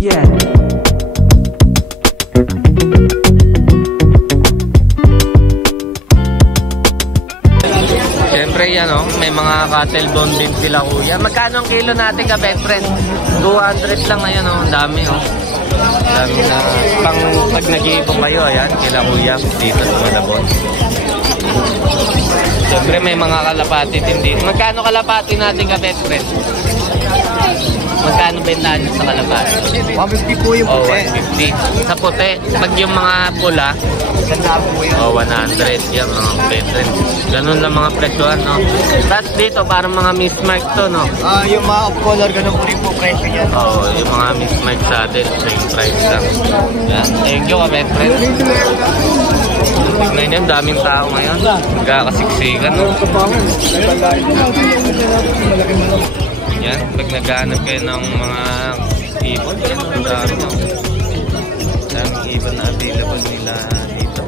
Yeah. Siyempre yan may mga cattle bone din sila kuya. Magkano ang kilo natin ka best friend? 200 lang ngayon ang dami dami na pag nag-iipon kayo, ayan kila kuya dito sa Malabon. Siyempre may mga kalapati din dito. Magkano kalapati natin ka best friend? Magkano bentahan nyo sa kalapati? 150 po yung puti. 150. Sa puti, pag yung mga pula, 100. Yan mga best. Ganun lang mga presyoan, no? Tapos dito, parang mga mismark to, no? Yung mga off-color, ganun po rin po presyo yan. Yung mga mismark sa atin, same price lang. Yan. Thank you, best friend. Tignan nyo, daming tao ngayon. Magkakasiksikan, no? Yan, pag naghahanap kayo ng mga ibon, yan, ang dami, no? Daming ibon na available nila dito.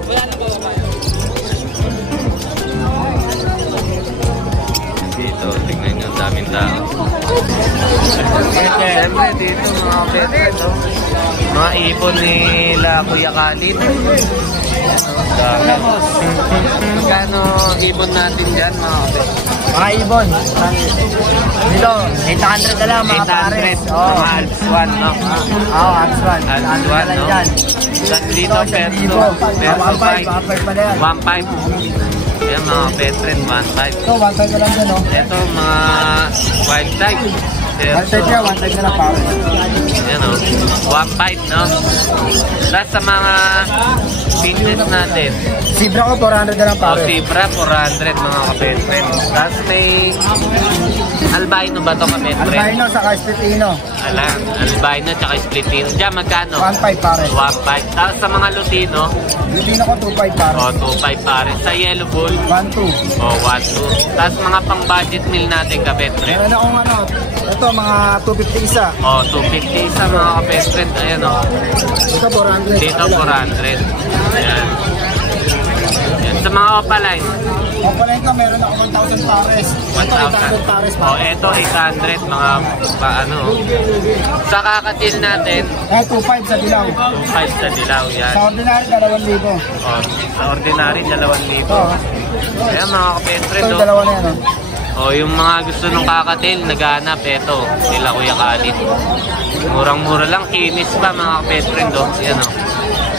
Dito, tignan nyo, daming tao. Siyempre, dito mga pete, no? Mga ibon nila Kuya Khalid. Magkano ibon natin dyan mga pete? Mga ibon. Dito, 800 na lang mga pares. Mga Alps 1, no? Alps 1. Alps 1, no? Dito, Perso 5. 1.5. Yan mga pet friend, 1.5. Ito, 1.5 na lang dyan, no? Ito, mga wild type. 1.5 na, 1.5 na lang pares. Yan, no? 1.5, no? Tapos sa mga business natin. Zebra ko, 400 na lang pares. Zebra, 400 mga kapet friend. Tapos may albino ba ito kapet friend? Albino, saka splitino. Alam, albino tsaka splitino. Diyan, magkano? 1.5 pares. 1.5. Tapos sa mga lutino? Lutino ko, 2.5 pares. 2.5 pares. Sa yellow bull? 1.2. 1.2. Tapos mga pang budget meal natin kapet friend? Meron akong ito, mga 250 isa. 250 isa mga kapet friend. Ayan Dito, 400. Dito, 400. Ayan. Sa mga opaline? Opaline ko, meron ako 1,000 pares. 1,000 pares. Ito 800 mga paano. Sa kakatil natin? 2.5 sa dilaw. 2.5 sa dilaw, yan. Sa ordinary, 2,000. Sa ordinary, 2,000. Ayan mga kapetre, Ito yung dalawa na yan. Yung mga gusto ng kakatil, naghahanap, ito, nila Kuya Khalid. Murang-mura lang, kinis pa mga kapetre, yan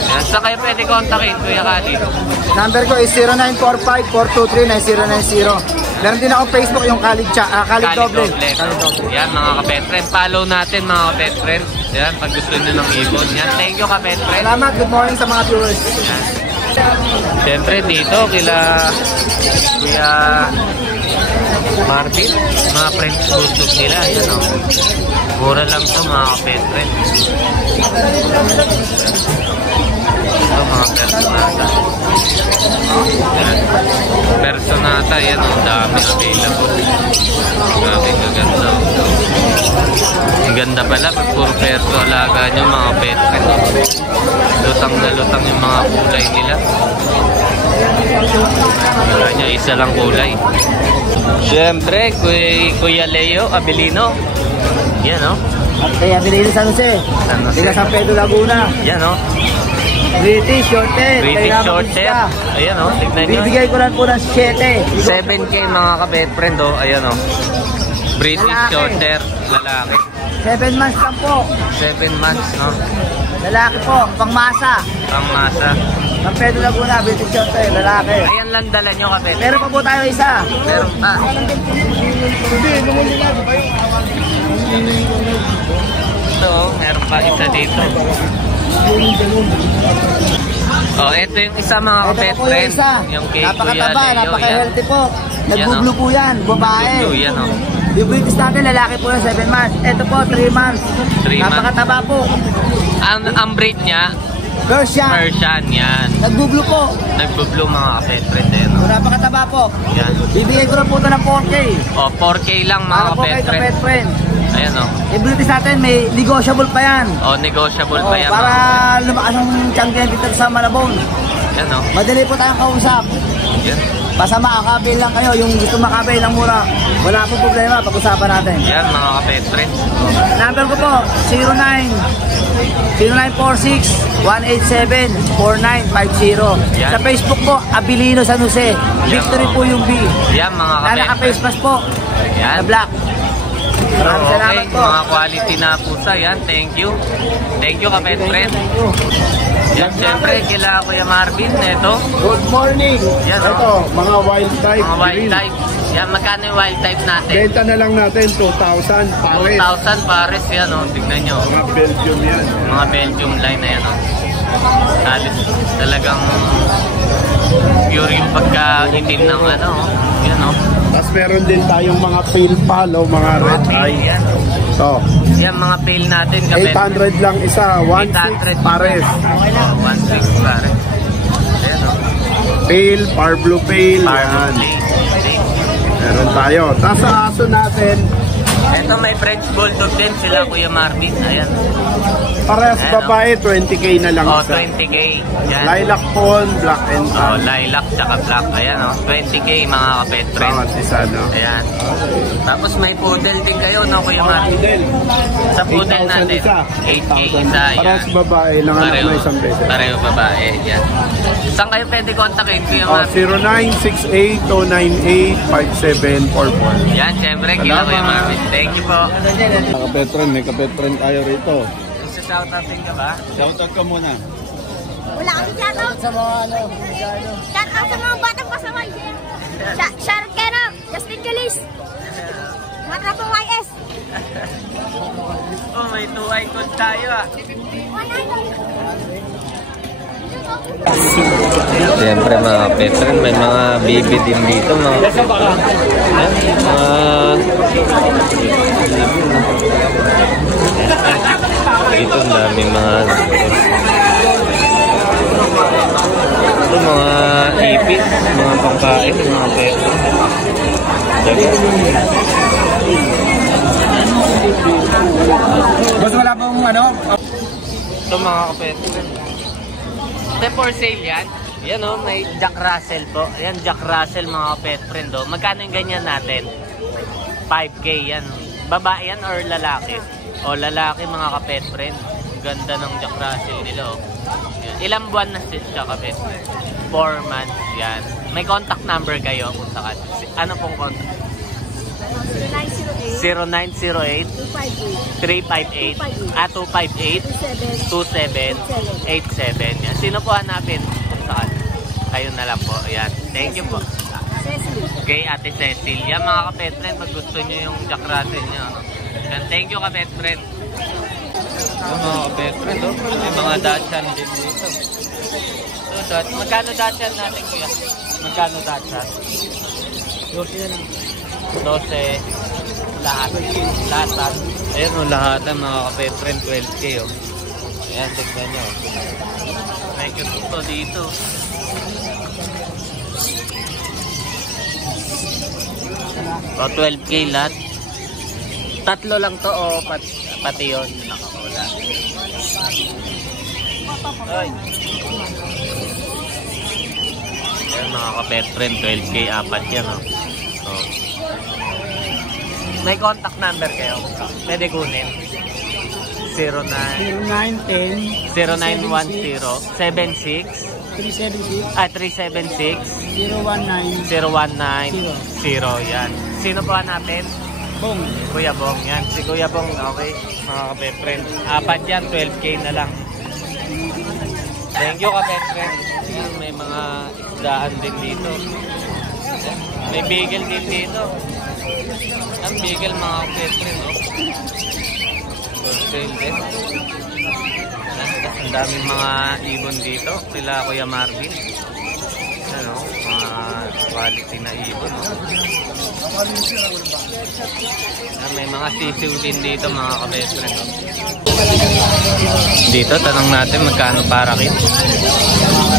Yan, saan kayo pwede kontakin, Kuya Khalid? Number ko is 0945-423-9090. Meron din ako Facebook, yung Khalid Doble. Yan mga kapetren, follow natin mga kapetren. Yan, pag gusto nyo ng ibon. Yan, thank you kapetren. Salamat, good morning sa mga viewers. Siyempre dito, kila Kuya Martin, mga French bulldog nila. Yan mura lang to mga kapetren. Ito mga personata. Personata, yan dami available. Grabe kaganda. Ang ganda pala pag puro perso alaga nyo mga pet. Lutang na lutang yung mga kulay nila. Wala nyo, isa lang kulay. Siyempre, Kuya Leo Abilino. Yan Kaya Abilino San Jose. San Pedro Laguna. Yan British Shorthair. British Shorthair. Ayan tignan nyo. Bibigay ko lang po ng 7. 7K mga kapet friend Ayan British Shorthair, lalaki. 7 months lang po. 7 months, no? Lalaki po, pangmasa. Pangmasa. San Pedro Laguna, British Shorthair, lalaki. Ayan lang dala nyo kapet. Meron pa po tayo isa. Meron pa. Ito, meron pa isa dito. Ito yung isa mga kapet friend. Yung kay napakataba, Kuya Leo. napaka-healthy po. Nagbublo po yan, babae. Yan Yung British natin, lalaki po yung 7 months. Ito po, 3 months. 3 months. Napakataba po. Ang breed niya, Persian, yan. Nagbublo po. Nagbublo mga kapet friend. Napakataba po. Yan. Bibigay ko lang po ito ng 4K. 4K lang mga kapet friend. Ayan Yung British natin, may negotiable pa yan. Negotiable pa yan. Para lumakas ang champion dito sa Malabon. Yan Madali po tayong kausap. Yan. Basta makakabil lang kayo. Yung gusto makabil ng mura, wala po problema. Pag-usapan natin. Yan mga kapet friend. Number ko po, 0946-187-4950. Yan. Sa Facebook po, Abilino San Jose. Victory po yung B. Yan mga Na kapet naka-face mask po. Yan. Na black. Maraming Okay, salamat po. mga quality na pusa. Yan, thank you. Thank you kapet friend. Yan, syempre, kila Kuya Marvin, ito. Good morning. Yan, Ito, mga wild type. Mga wild green. type. Yan, magkano yung wild type natin? Benta na lang natin 2,000 pares. 2,000 pares yan, oh. Tignan nyo. Mga Belgium yan. Mga Belgium line na yan, oh. Talagang pure yung pagka-itim ng ano, oh. Yan, oh. Tapos meron din tayong mga pale palo, mga red eye. Yan. Ito, Yan, mga pale natin, kapet. 800 lang isa, 1,600 pares. Oh, 1,600 pares. Ayan, oh. Pale, par blue pale. Parang Yan. plate. Meron tayo. Tapos sa aso natin, Ito may French Bulldog din sila, Kuya Marvin. Ayan. parehas Ayan, babae, 20k na lang Oh, isa. 20k. Yan. Lilac Pond, black and Oh, tan. lilac tsaka black. Ayan, oh. 20k mga kapet friend. Bawat isa, no? Ayan. Tapos may poodle din kayo, no, Kuya Marvin? Sa poodle 8,000 natin, isa. 8k isa. Ayan. Parehas babae, nanganak Pareho, na isang beses. pareho babae. Yan. Saan kayo pwede kontakin, Kuya Oh, Marvin? 0968-298-5744. Yan, syempre, kila Kuya Marvin. Thank you po. Kapetron, may kapetron tayo rito. Sa shoutout ka ba? Shoutout ka muna. Wala kami shoutout. Sa mga ano, Shoutout sa mga batang pasaway. Shoutout kay na, Justin Galis. Mga trapong YS. Oh, may 2 icons tayo ah. Siyempre mga kapetron, may mga baby din dito mga kapetron. Dito ang dami mga ito mga ipis, mga pangkain, mga kapetron. Boss, wala pong ano? Ito mga kapetron. Ito for sale yan. Yan o, may Jack Russell po. Yan, Jack Russell mga pet friend o. Magkano yung ganyan natin? 5K yan. Babae yan or lalaki? O lalaki mga kapet friend. Ganda ng Jack Russell nila o. Yan. Ilang buwan na siya kapet friend? 4 months yan. May contact number kayo kung saan. Ano pong contact? 0908 358 258 2787. Yan. Sino po hanapin? Kung saan? Kayo na lang po. Yan. Thank you po. Kay Ate Cecil. Yan mga kapet friend. Pag gusto nyo yung Jack Russell nyo. Yan. Thank you kapet friend. Yung mga kapet friend. Oh. May mga Dachshund din dito. So, magkano Dachshund natin kuya? Magkano Dachshund? 12 lahat. Ayan o, lahat ng mga kapet friend 12k o. Ayan, tignan nyo. May kuto dito. O, 12k lahat. Tatlo lang to o pati yun. Nakakula. Ay. Ayan mga kapet friend 12k, apat yan o. Oh. May contact number kayo? Pwede kunin. 0910 0910 76 376 0190 yan. Sino po hanapin? Bong. Kuya Bong yan. Si Kuya Bong, okay. Mga kapet-friend. Apat yan, 12k na lang. Thank you kapet-friend. Yan, may mga isdaan din dito. Yan. May beagle din dito. Ang beagle mga kapet-friend, no? Wholesale din. Ang daming mga ibon dito. Sila Kuya Marvin. Ano, mga quality na ibon, no? May mga sisiw din dito mga kabestre, no? Dito, tanong natin magkano para kit.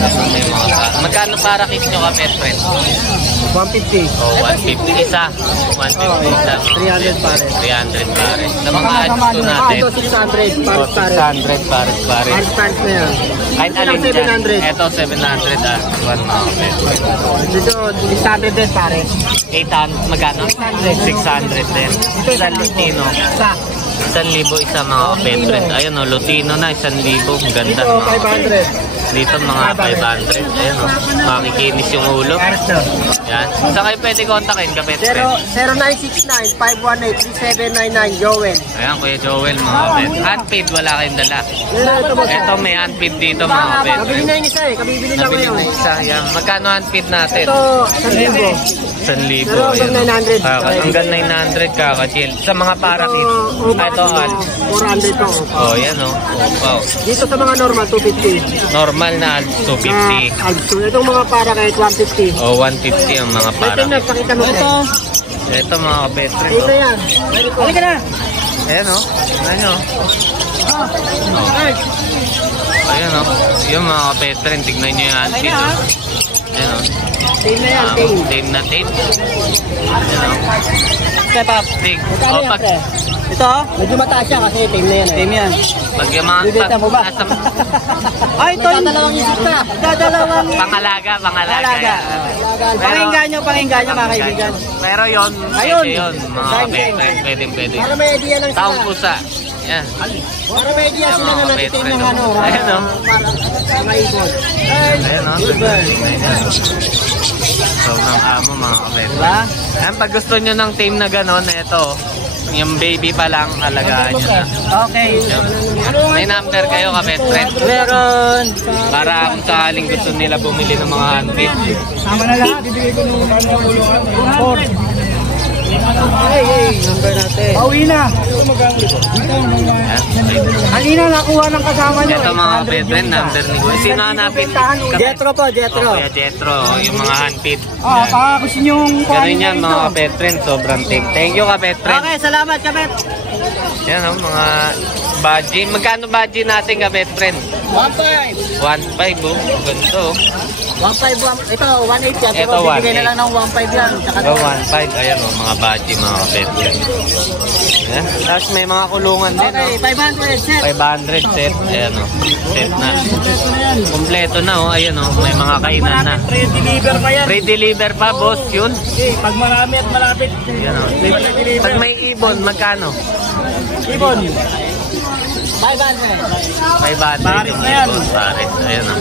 May mga magkano para kids nyo ka, pet friend? 150. Oh, 150 isa. 150 isa. 300 pare. 300 pare. Sa mga ads ko natin. Ito 600 Oh, pare. 600 pare. Pare na yan. Kahit Ito lang alin dyan. 700. Ito 700 ah. One mga pet friend. Dito 600 din pare. 800, magkano? 600 din. Sa Lutino. Isa. 1,000 isa mga pet friend. Ayun o, Lutino na 1,000. Ang ganda. Dito mga pet. 500. Dito mga 500. Ayun o, makikinis yung ulo. Pares na. Yan. Saan kayo pwede kontakin ka, pet friend? 0969-518-3799 Joel. Ayan, Kuya Joel, mga pet. Handpaid, wala kayong dala. Ito mo. Ito, may handpaid dito, mga pet. Kabili na yung isa eh. Kabibili lang Nabili ngayon. na isa. Yan. Magkano handpaid natin? Ito, 1,000. 1,000. Pero hanggang 900. Hanggang 900 kakachil. Sa mga parakit. Ito, Alps. 400 to. Oh, yan o. Wow. Dito sa mga normal, 250. Normal na Alps, 250. Alpso. Itong mga para kahit 150. O, 150 ang mga Ito parakit. na, pakita mo ito. Ito, mga kapetren. Ito yan. Halika na. Ayan o. Ayan o. Ayan o. Yung mga kapetren, tignan nyo yung handpid. Ayan o. Team na yan, team. Team na team. Ayan o. Step up. Tig. Magkano O, yan, pag... pre? Ito, medyo mataas siya kasi team na yan. Team yan. Pag yung mga... Bibenta mo ba? Ay, ito yung dadalawang isip ka. Dadalawang... Pangalaga. Alaga. Pakinggan nyo, mga kaibigan. Pero yun, Ayun. pwede yun, mga kapetren. Pwede. Para may idea lang Taong sila. pusa. Yan. Para may idea sila na natitim ng ano. Ayun o. Para maibon. Ayun o. So, ng amo mga kapetren. Diba? Ayan, pag gusto nyo ng team na gano'n, ito, yung baby pa lang, alagaan nyo na. Okay. Yun. May number kayo kapetren. Meron. Para kung sakaling gusto nila bumili ng mga handpid. Sama na lahat. Bibigay ko nung kulungan. 4. Hey, number natin. Pauwi na. Halina, nakuha ng kasama nyo. Ito mga kapetren, number ni Kuya. Sino hanapin? Jetro po, Jetro. Kuya Jetro, yung mga handpid. Baka gusto nyo yung Ganun yan mga kapetren, sobrang thank you kapetren. Okay, salamat kapet. Yan o, mga budgie. Magkano budgie natin kapetren? 1.5. 1.5 oh, ganito oh. 1.5. Ito, 1.8 yan. Ito, Pero bibigay 1.8. na lang ng 1.5 yan. Tsaka So 1.5, ayan o, mga budgie mga kapetren. Yan. Tapos may mga kulungan din okay, oh. 500 set. 500 set, ayan o, set na. Kompleto na oh, ayan o, may mga kainan na. Pre-deliver pa yan. Pre-deliver pa boss, yun. Okay, pag marami at malapit. Yan o. Pag may ibon, magkano? Ibon. 500. 500 Pares yung na yan. ibon, pares. Ayan o.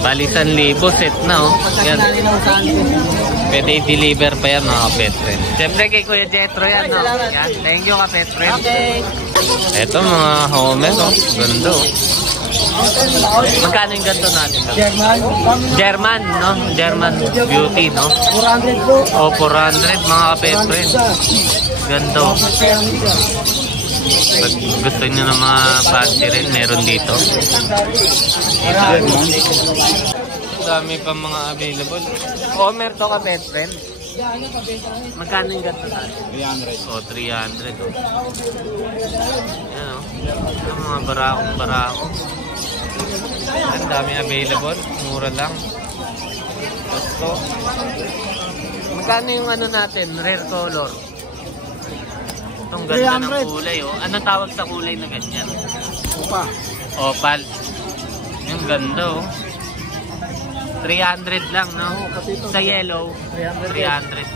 Bali 1,000 set na o. Yan. Pwede i-deliver pa yan mga kapetren. Siyempre kay Kuya Jetro yan no. Yan. Thank you kapetren. Okay. Ito mga homer o. Ganda o. Magkano yung ganito natin? German. German no? German beauty no? 400 po. O 400 mga kapetren. Ganda o. Pag gusto nyo ng mga panty rin, meron dito. Dami pa mga available. Homer to ka, best friend. Magkano yung gato natin? 300. O, 300. O. Yan o. Ang mga barako. Ang dami available. Mura lang. Gusto. Magkano yung ano natin? Rare color. Itong ganda ng kulay oh. Anong tawag sa kulay na ganyan? Opal. Yung ganda oh. 300 lang no? Sa yellow, 300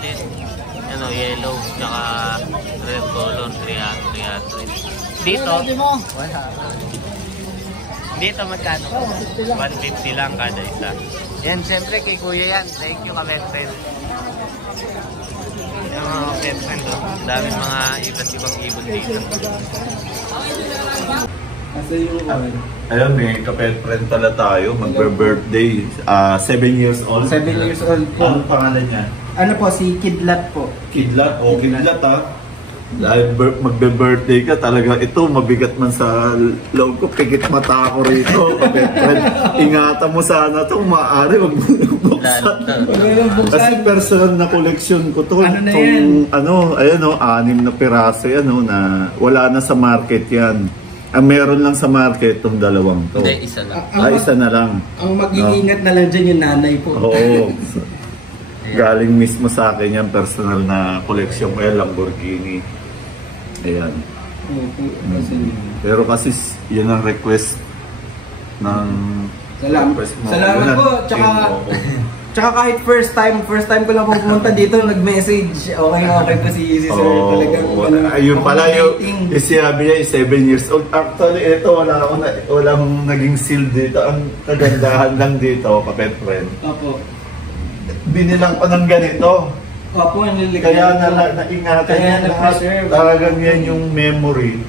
din. Ano, yellow, tsaka red color, 300. Dito magkano? 150 lang kada isa. Yan, siyempre kay kuya yan. Thank you ka, best friend. Yung mga best friend oh. Dami mga iba't ibang ibon dito. Ayun, may kapet friend pala tayo, magbe-birthday, 7 years old. 7 years old po. Anong pangalan niya? Ano po, si Kidlat po. Kidlat? O, Kidlat ha. Dahil magbe-birthday ka talaga, ito mabigat man sa loob ko, pikit mata ako rito. Kapet friend, ingatan mo sana ito, maaari magbuksan. Kasi personal na collection ko to. Ano na yan? Ayan o, 6 na piraso yan o, na wala na sa market yan. Ang meron lang sa market itong dalawang to. Hindi, isa lang. Isa na lang. Ang mag-iingat na lang dyan yung nanay po. Oo. Galing mismo sa akin yan, personal na koleksyon ko yan, Lamborghini. Ayan. Pero kasi yun ang request ng... Salamat po. Tsaka kahit first time ko lang pumunta dito, nag-message. Okay po si Easy Sir. Ayun pala yung sinabi niya, 7 years old. Actually, ito walang naging seal dito. Ang kagandahan lang dito, kapet friend. Opo. Binilang ko ng ganito. Opo, kaya naingatan niya lahat. Talagang yan yung memory.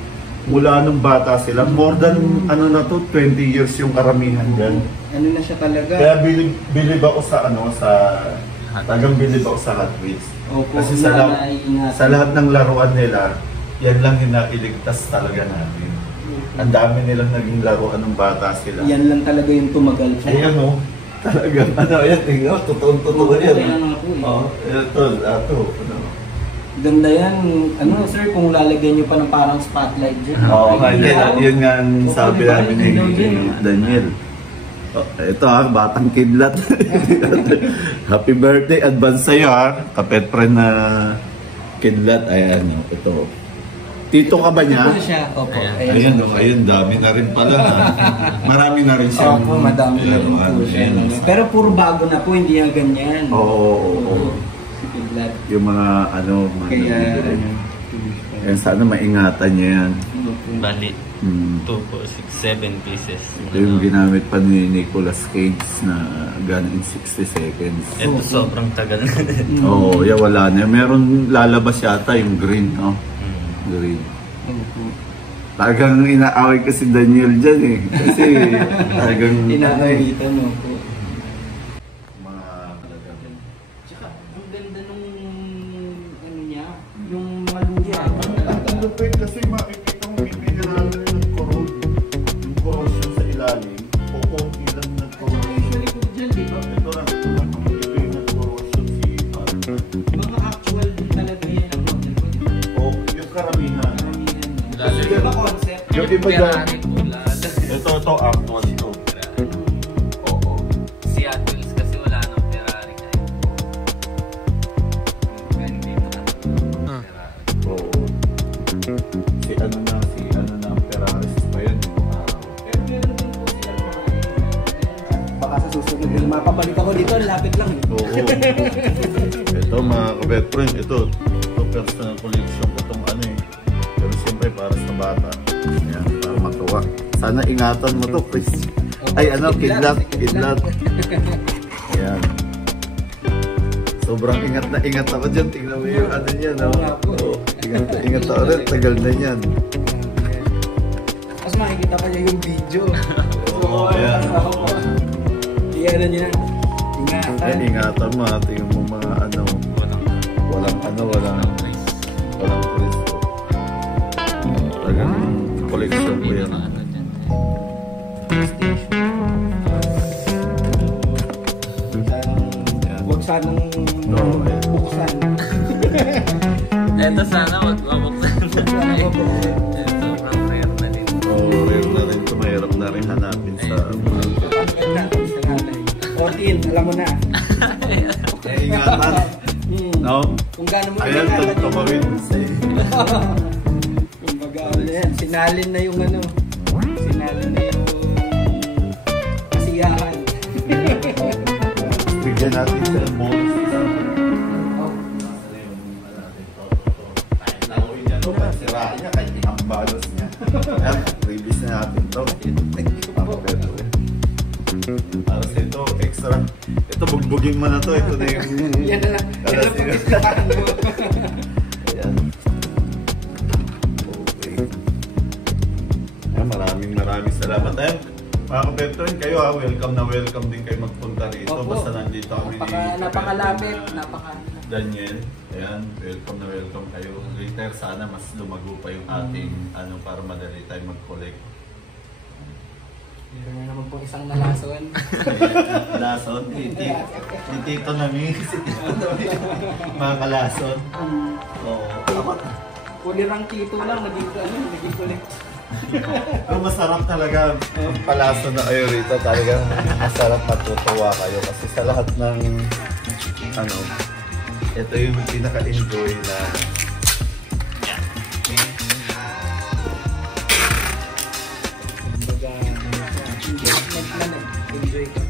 Mula nung bata sila. More than 20 years yung karamihan dyan. Ano na siya talaga. Kaya bilib ako talagang bilib ako sa Hot Wheels. Opo, kasi sa lahat ng laruan nila, yan lang hinailigtas talaga natin. Ang dami nilang naging laruan ng bata sila. Yan lang talaga yung tumagal po. Ayan o. Talagang yan, tingnan mo, totoo yan. Ito. Ganda yan. Sir, kung lalagyan nyo pa ng parang spotlight dyan. Yun nga ang sabi namin ni Daniel. Ito batang kidlat. Happy birthday, advance sa'yo kapet friend na kidlat. Ayan, ito. Tito ka ba niya? Ito siya, opo. Ayun, dami na rin pala. Marami na rin siya. Opo, madami na rin po siya. Pero puro bago na po, hindi yung ganyan. Oo. Yung mga kaya sana maingatan niya yan. Bali, 2 po, 6, 7 pieces. Ito yung ginamit pa ni Nicolas Cage na gun in 60 seconds. Ito sobrang tagal na din. Oo, wala na. Meron lalabas yata yung green, no? Green. Talagang inaaway ko si Daniel dyan eh. Kasi talagang... Inaawitan mo po. Kasi makikita mo bibigyan ng corrosion. Yung corrosion sa ilalim, o konti lang ng corrosion. Ito lang, ito yung nag-corrosion si mga actual din talaga yan. O, yung karamihan. Kasi ba concept? Yung iba dyan, ito actual ito. Oo. Si Hot Wheels kasi wala nang Ferrari kahit po. Dito na. Oo. Si ano na ang Ferraris pa yun. Baka sa susunod yung mapapalit ako dito, lapit lang eh. Oo. Ito mga kabet friend, ito personal collection ko itong pero siyempre para sa bata. Ayan, para matuwa. Sana ingatan mo to, Chris. Ay kidlat. Ayan. Sobrang ingat ako dyan. Tingnan mo yung niya, no? Ingat ako rin. Tagal na yan. Mas makikita pa niya yung video. Oo, ayan. Iyan niya. Ingatan. Ingatan mo. Tingnan mo mga walang twist. Talagang collection ko yan. Huwag sanang buksan. Ito sana wag mabuksan. Sobrang rare na din. Rare na rin ito. Mahirap na rin hanapin sa market. Pagkat natin sa nanay. 14, alam mo na. Ingatan. No? Kung gano'n mo Ayan, tumawin. Kumbaga, sinalin na yung sinalin na yung kasiyahan. Bigyan natin siya ng bonus. Nauwi niya ito, sirahan niya, kahit ang balos niya. Ayan, release na natin ito. Para sa ito, extra. Ito, bugbugin mo na ito. Ito na yung... Yan na lang. Yan na pag-islahan mo. Ayan. Okay. Maraming salamat. Ayan, mga kapetron, kayo welcome din kayo magpunta rito. Opo. Basta nandito kami ni Napakalapit. Daniel. Ayan, welcome kayo. Later, sana mas lumago pa yung ating para madali tayo mag-collect. Meron naman po isang nalason. Lason? Hindi Tito namin. Mga kalason. Oo. Kulirang kito lang, naging collect. Pero masarap talaga. Palasa na kayo rito. Talagang masarap, matutuwa kayo. Kasi sa lahat ng ano, ito yung pinaka-enjoy na enjoy ka.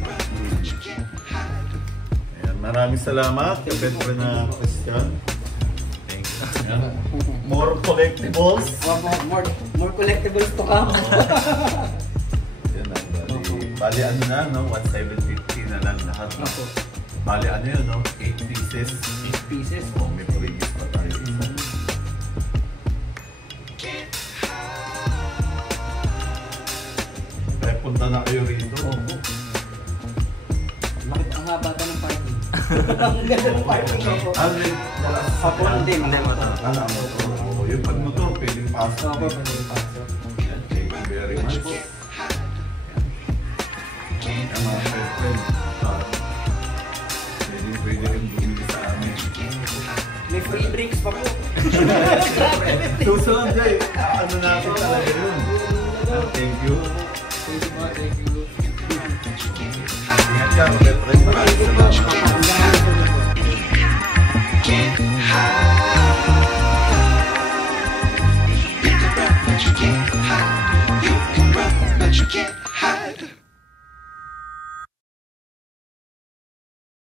ayan, maraming salamat. Kapit na Christian. Thank you. Ayan. More collectibles. More collectibles to come. Yan na, bali ano na, no? 1,750 na lang lahat. No? Bali ano yun, no? 8 pieces. 8 pieces. Oh, may previous pa tayo isa. Kaya punta na kayo rito. Bakit ang haba ka ng parking? Ang ganda ng parking ako. Hapon din. Yung pag-motor, pwedeng pasok. Ako, pwedeng pasok. Yan, thank you very much. Yan mga friend. Pwede rin bumili sa amin. May free drinks pa po. Susunod Jay, ano natin talaga yun. Thank you. Thank you. Ingat ka, mga friend. Maraming salamat.